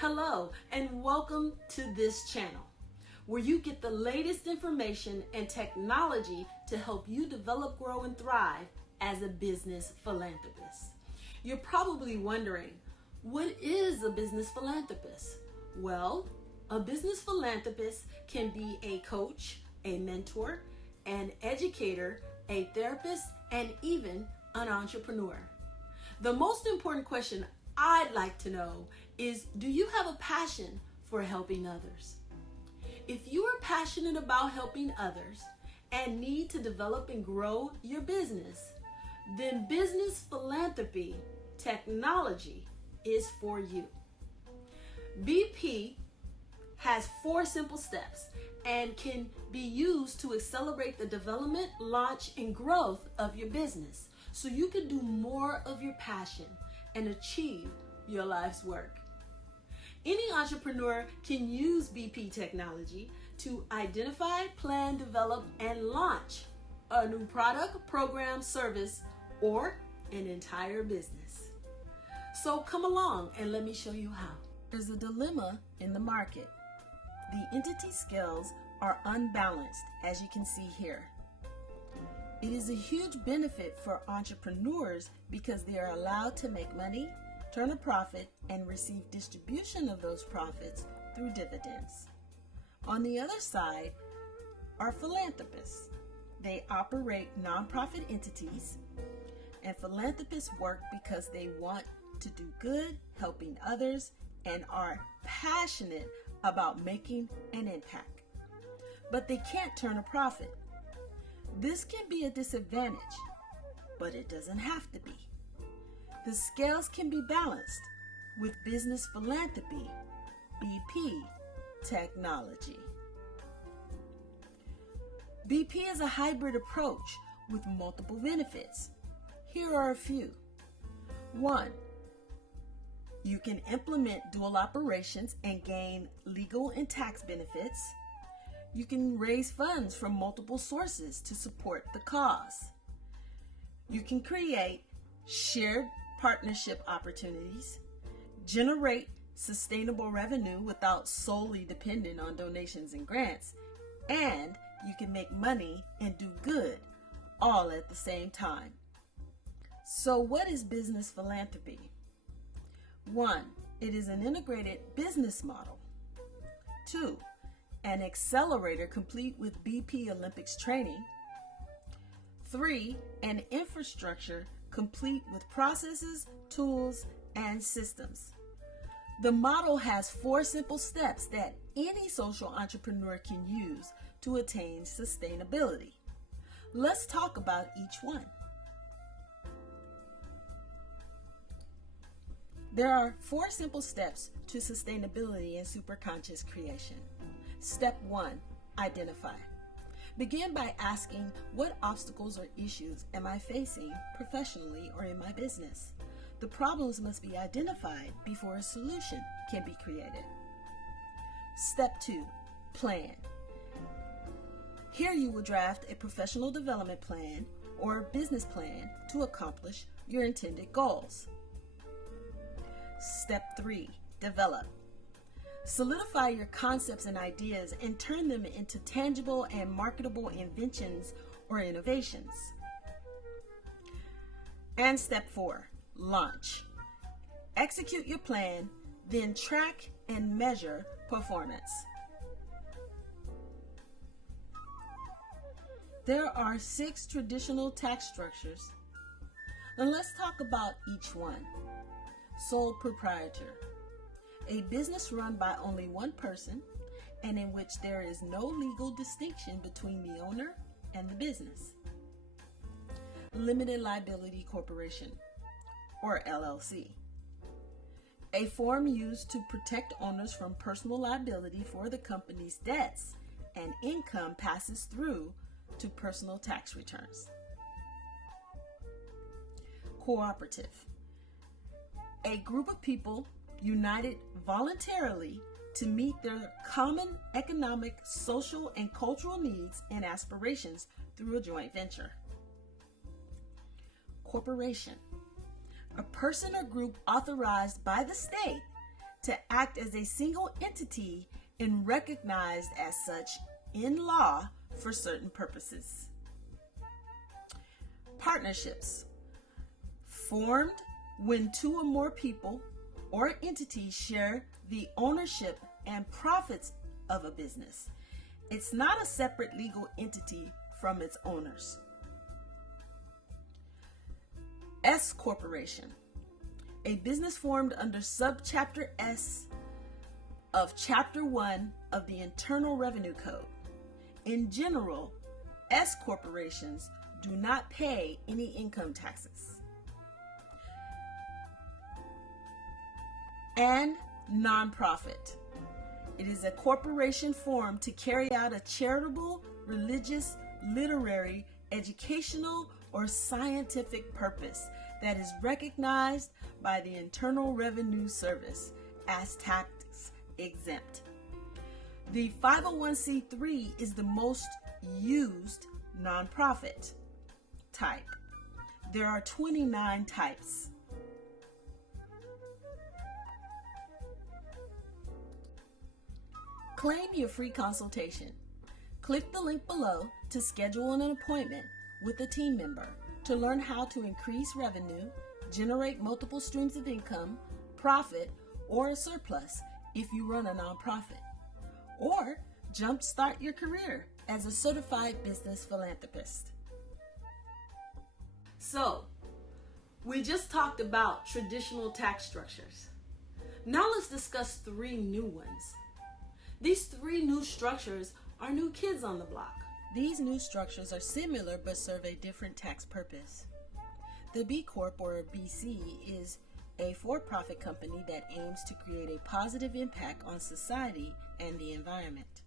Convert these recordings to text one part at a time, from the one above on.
Hello and welcome to this channel where you get the latest information and technology to help you develop, grow, and thrive as a business philanthropist. You're probably wondering, what is a business philanthropist? Well, a business philanthropist can be a coach, a mentor, an educator, a therapist, and even an entrepreneur. The most important question I'd like to know is, do you have a passion for helping others? If you are passionate about helping others and need to develop and grow your business, then business philanthropy technology is for you. BP has 4 simple steps and can be used to accelerate the development, launch, and growth of your business so you can do more of your passion and achieve your life's work. Any entrepreneur can use BP technology to identify, plan, develop, and launch a new product, program, service, or an entire business. So come along and let me show you how. There's a dilemma in the market. The entity scales are unbalanced, as you can see here. It is a huge benefit for entrepreneurs because they are allowed to make money, turn a profit, and receive distribution of those profits through dividends. On the other side are philanthropists. They operate nonprofit entities, and philanthropists work because they want to do good, helping others, and are passionate about making an impact. But they can't turn a profit. This can be a disadvantage, but it doesn't have to be. The scales can be balanced with business philanthropy, BP technology. BP is a hybrid approach with multiple benefits. Here are a few. 1, you can implement dual operations and gain legal and tax benefits. You can raise funds from multiple sources to support the cause. You can create shared partnership opportunities, generate sustainable revenue without solely depending on donations and grants, and you can make money and do good all at the same time. So what is business philanthropy? 1, it is an integrated business model. 2, an accelerator complete with BP Olympics training. 3, an infrastructure complete with processes, tools, and systems. The model has 4 simple steps that any social entrepreneur can use to attain sustainability. Let's talk about each one. There are 4 simple steps to sustainability and superconscious creation. Step 1, identify. Begin by asking, what obstacles or issues am I facing professionally or in my business? The problems must be identified before a solution can be created. Step 2, plan. Here you will draft a professional development plan or business plan to accomplish your intended goals. Step 3, develop. Solidify your concepts and ideas and turn them into tangible and marketable inventions or innovations. And step 4, launch. Execute your plan, then track and measure performance. There are 6 traditional tax structures, and let's talk about each one. Sole proprietor. A business run by only one person and in which there is no legal distinction between the owner and the business. Limited liability corporation, or LLC. A form used to protect owners from personal liability for the company's debts and income passes through to personal tax returns. Cooperative. A group of people united voluntarily to meet their common economic, social, and cultural needs and aspirations through a joint venture. Corporation. A person or group authorized by the state to act as a single entity and recognized as such in law for certain purposes. Partnerships. Formed when two or more people or entities share the ownership and profits of a business. It's not a separate legal entity from its owners. S corporation. A business formed under subchapter S of Chapter 1 of the Internal Revenue Code. In general, S corporations do not pay any income taxes. And nonprofit. It is a corporation formed to carry out a charitable, religious, literary, educational, or scientific purpose that is recognized by the Internal Revenue Service as tax exempt. The 501c3 is the most used nonprofit type. There are 29 types. Claim your free consultation. Click the link below to schedule an appointment with a team member to learn how to increase revenue, generate multiple streams of income, profit, or a surplus if you run a nonprofit, or jumpstart your career as a certified business philanthropist. So, we just talked about traditional tax structures. Now let's discuss 3 new ones. These 3 new structures are new kids on the block. These new structures are similar but serve a different tax purpose. The B Corp or BC is a for-profit company that aims to create a positive impact on society and the environment.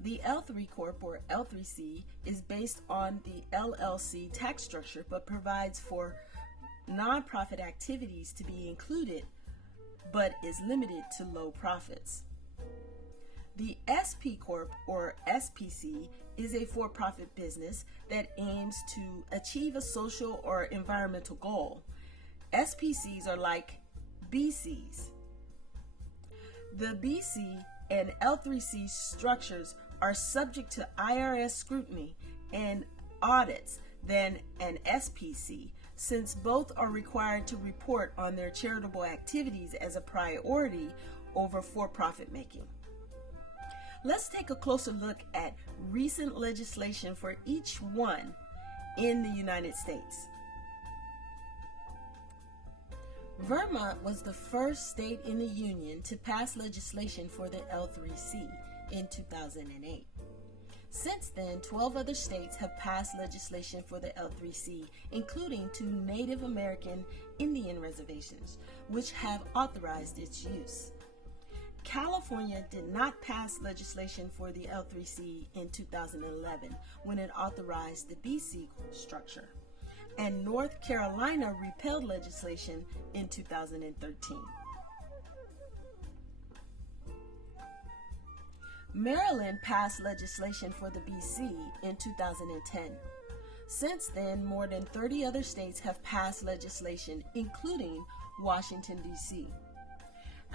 The L3 Corp or L3C is based on the LLC tax structure but provides for nonprofit activities to be included but is limited to low profits. The SP Corp or SPC is a for-profit business that aims to achieve a social or environmental goal. SPCs are like BCs. The BC and L3C structures are subject to IRS scrutiny and audits than an SPC, since both are required to report on their charitable activities as a priority over for-profit making. Let's take a closer look at recent legislation for each one in the United States. Vermont was the first state in the Union to pass legislation for the L3C in 2008. Since then, 12 other states have passed legislation for the L3C, including 2 Native American Indian reservations, which have authorized its use. California did not pass legislation for the L3C in 2011 when it authorized the BC structure, and North Carolina repealed legislation in 2013. Maryland passed legislation for the BC in 2010. Since then, more than 30 other states have passed legislation, including Washington, D.C.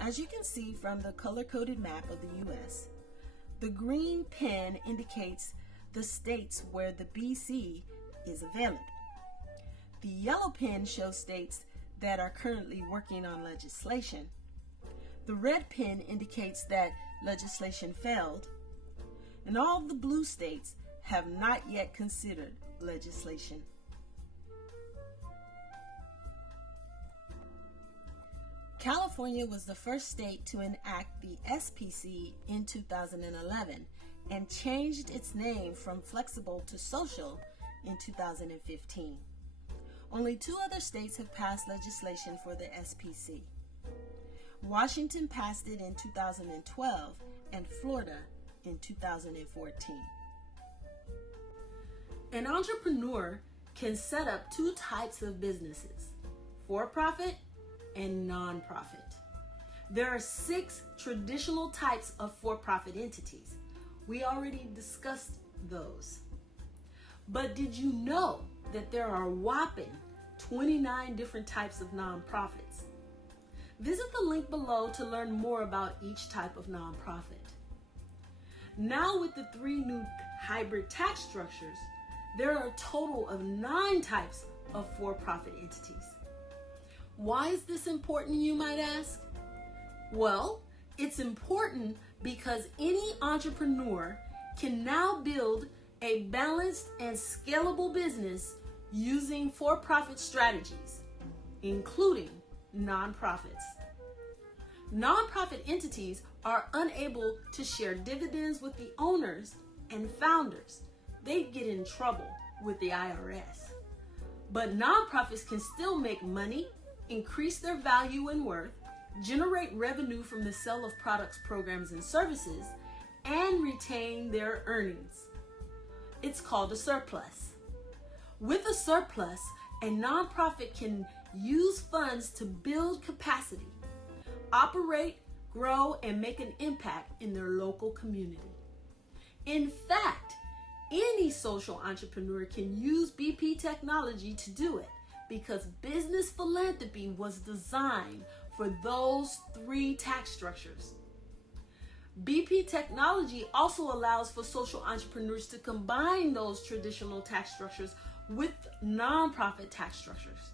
As you can see from the color-coded map of the U.S., the green pen indicates the states where the BC is available. The yellow pen shows states that are currently working on legislation. The red pen indicates that legislation failed, and all the blue states have not yet considered legislation. California was the first state to enact the SPC in 2011 and changed its name from flexible to social in 2015. Only 2 other states have passed legislation for the SPC. Washington passed it in 2012 and Florida in 2014. An entrepreneur can set up 2 types of businesses: for-profit and non-profit. There are 6 traditional types of for-profit entities. We already discussed those. But did you know that there are a whopping 29 different types of nonprofits? Visit the link below to learn more about each type of nonprofit. Now, with the 3 new hybrid tax structures, there are a total of 9 types of for-profit entities. Why is this important, you might ask? Well, it's important because any entrepreneur can now build a balanced and scalable business using for-profit strategies, including nonprofits. Nonprofit entities are unable to share dividends with the owners and founders. They'd get in trouble with the IRS. But nonprofits can still make money, increase their value and worth, generate revenue from the sale of products, programs, and services, and retain their earnings. It's called a surplus. With a surplus, a nonprofit can use funds to build capacity, operate, grow, and make an impact in their local community. In fact, any social entrepreneur can use BP technology to do it because business philanthropy was designed for those 3 tax structures. BP technology also allows for social entrepreneurs to combine those traditional tax structures with nonprofit tax structures.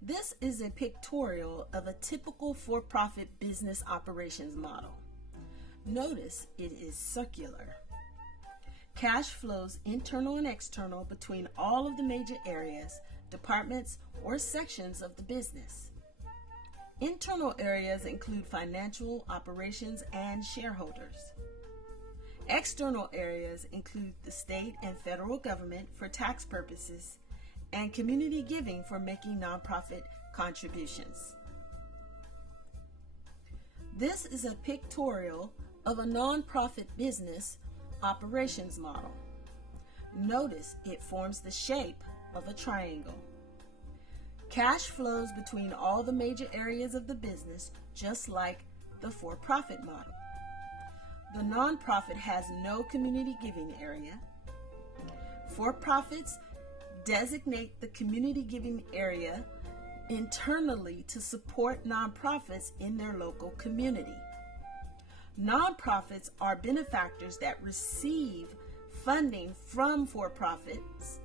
This is a pictorial of a typical for-profit business operations model. Notice it is circular. Cash flows internal and external between all of the major areas, departments, or sections of the business. Internal areas include financial, operations, and shareholders. External areas include the state and federal government for tax purposes and community giving for making nonprofit contributions. This is a pictorial of a nonprofit business operations model. Notice it forms the shape of a triangle. Cash flows between all the major areas of the business, just like the for-profit model. The nonprofit has no community giving area. For-profits designate the community giving area internally to support nonprofits in their local community. Nonprofits are benefactors that receive funding from for-profits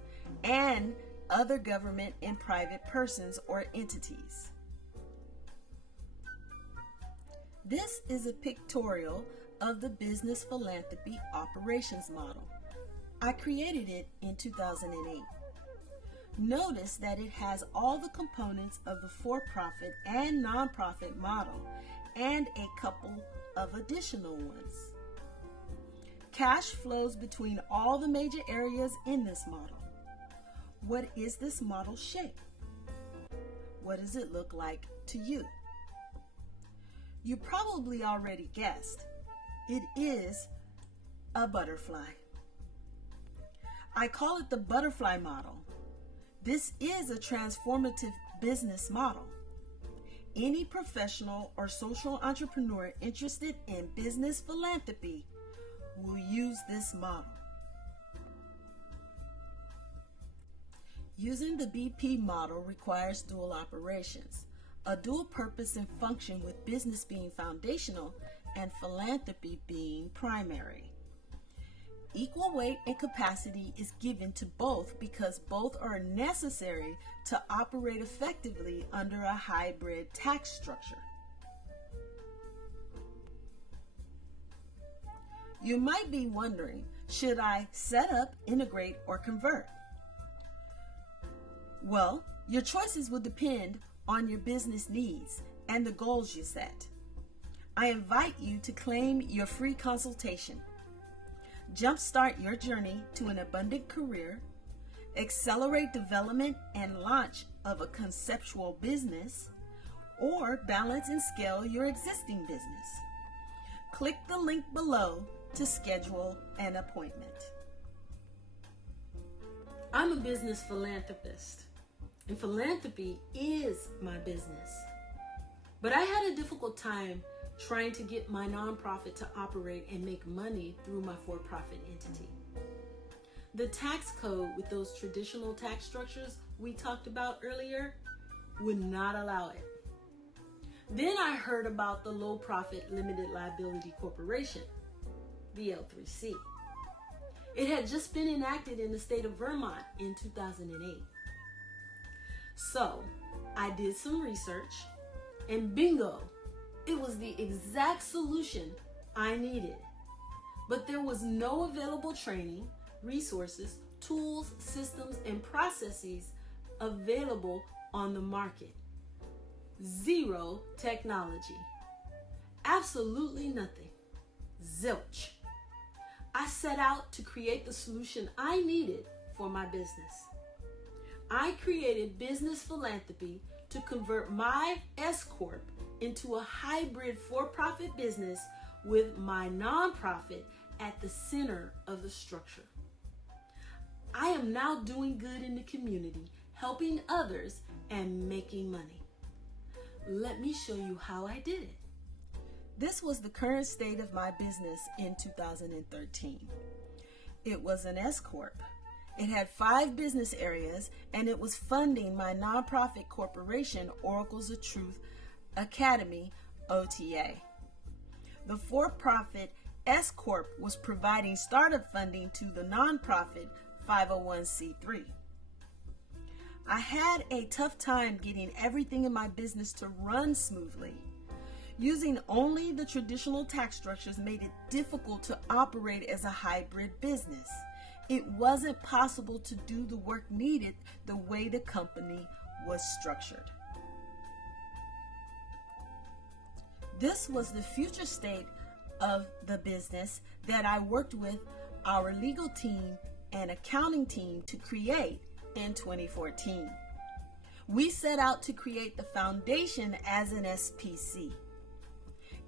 and other government and private persons or entities. This is a pictorial of the business philanthropy operations model. I created it in 2008. Notice that it has all the components of the for-profit and nonprofit model and a couple of additional ones. Cash flows between all the major areas in this model. What is this model shape? What does it look like to you? You probably already guessed. It is a butterfly. I call it the butterfly model. This is a transformative business model. Any professional or social entrepreneur interested in business philanthropy will use this model. Using the BP model requires dual operations, a dual purpose and function, with business being foundational and philanthropy being primary. Equal weight and capacity is given to both because both are necessary to operate effectively under a hybrid tax structure. You might be wondering, should I set up, integrate, or convert? Well, your choices will depend on your business needs and the goals you set. I invite you to claim your free consultation. Jumpstart your journey to an abundant career, accelerate development and launch of a conceptual business, or balance and scale your existing business. Click the link below to schedule an appointment. I'm a business philanthropist, and philanthropy is my business. But I had a difficult time trying to get my nonprofit to operate and make money through my for-profit entity. The tax code with those traditional tax structures we talked about earlier would not allow it. Then I heard about the Low Profit Limited Liability Corporation, the L3C. It had just been enacted in the state of Vermont in 2008. So I did some research, and bingo, it was the exact solution I needed. But there was no available training, resources, tools, systems, and processes available on the market. Zero technology. Absolutely nothing. Zilch. I set out to create the solution I needed for my business. I created Business Philanthropy to convert my S-Corp into a hybrid for-profit business with my nonprofit at the center of the structure. I am now doing good in the community, helping others and making money. Let me show you how I did it. This was the current state of my business in 2013. It was an S-Corp. It had 5 business areas, and it was funding my nonprofit corporation, Oracles of Truth Academy, OTA. The for-profit S-Corp was providing startup funding to the nonprofit 501c3. I had a tough time getting everything in my business to run smoothly. Using only the traditional tax structures made it difficult to operate as a hybrid business. It wasn't possible to do the work needed the way the company was structured. This was the future state of the business that I worked with our legal team and accounting team to create in 2014. We set out to create the foundation as an SPC.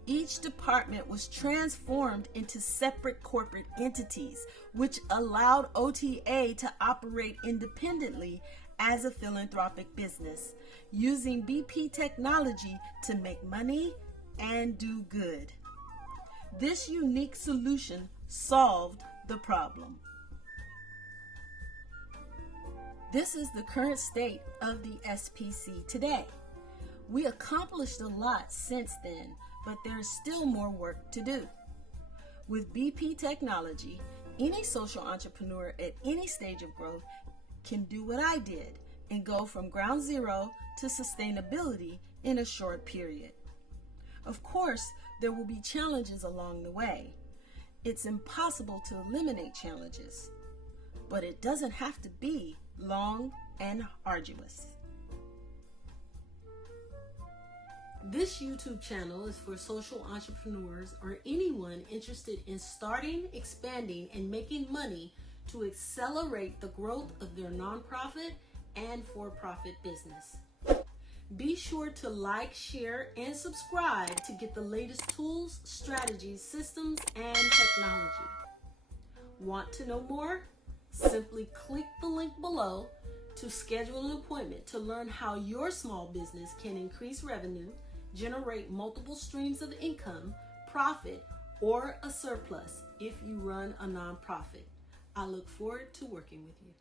Each department was transformed into separate corporate entities, which allowed OTA to operate independently as a philanthropic business, using BP technology to make money and do good. This unique solution solved the problem. This is the current state of the SPC today. We accomplished a lot since then, but there is still more work to do. With BP technology, any social entrepreneur at any stage of growth can do what I did and go from ground zero to sustainability in a short period. Of course, there will be challenges along the way. It's impossible to eliminate challenges, but it doesn't have to be long and arduous. This YouTube channel is for social entrepreneurs or anyone interested in starting, expanding, and making money to accelerate the growth of their nonprofit and for-profit business. Be sure to like, share, and subscribe to get the latest tools, strategies, systems, and technology. Want to know more? Simply click the link below to schedule an appointment to learn how your small business can increase revenue, generate multiple streams of income, profit, or a surplus if you run a nonprofit. I look forward to working with you.